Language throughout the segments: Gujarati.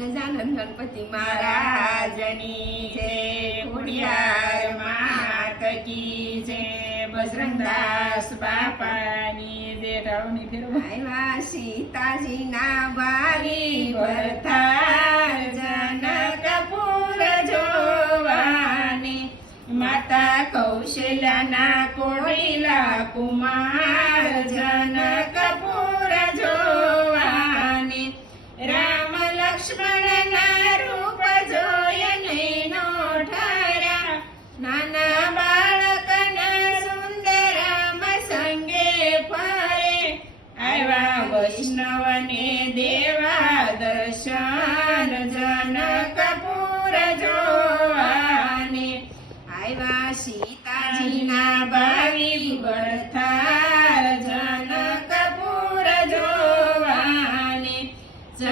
ગજાનંદ ગણપતિ મહારાજની જય, ખોડિયાર માત કી જય, બજરંગદાસ બાપાની જય. ઢાળની ફેરવા આવ્યા સીતાજીના બારી ભરતા જનકપુર જોવાની. માતા કૌશલ્યાના કોડીલા કુમાર રામ લક્ષ્મણ ના રૂપ જોયને નો ઠારા. નાના બાળકના સુંદરમ સંગે ફરે. આવ્યા વૈષ્ણવને દેવા દર્શન જનકપુર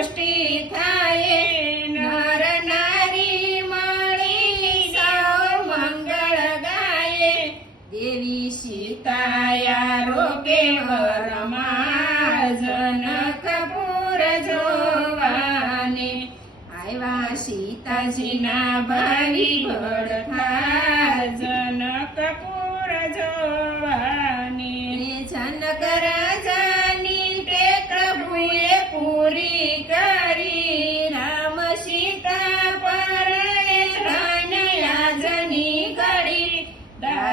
વૃષ્ટિ થાય, નર નારી મળી મંગળ ગાય. દેવી સીતાયા રોકે વરમા જનકપુર જોવાને. આવ્યા સીતાજીના ભાઈ ભડથા જનકપુર જોવાની. જનક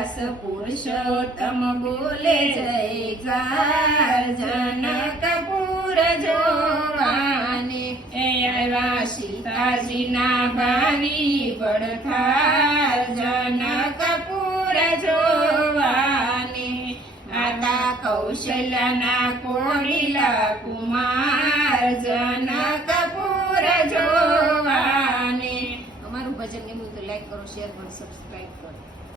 દાસ પુરુષોત્તમ બોલે જયકાર જનકપુર જોવાને એ આવ્યા સીતાજીના ભાવી બળથાર જનકપુર જોવાને આદા કૌશલ્યના કોડીલા કુમાર જનકપુર જોવાને અમારું ભજન ગમ્યું તો લાઈક કરો શેર કરો સબસ્ક્રાઈબ કરો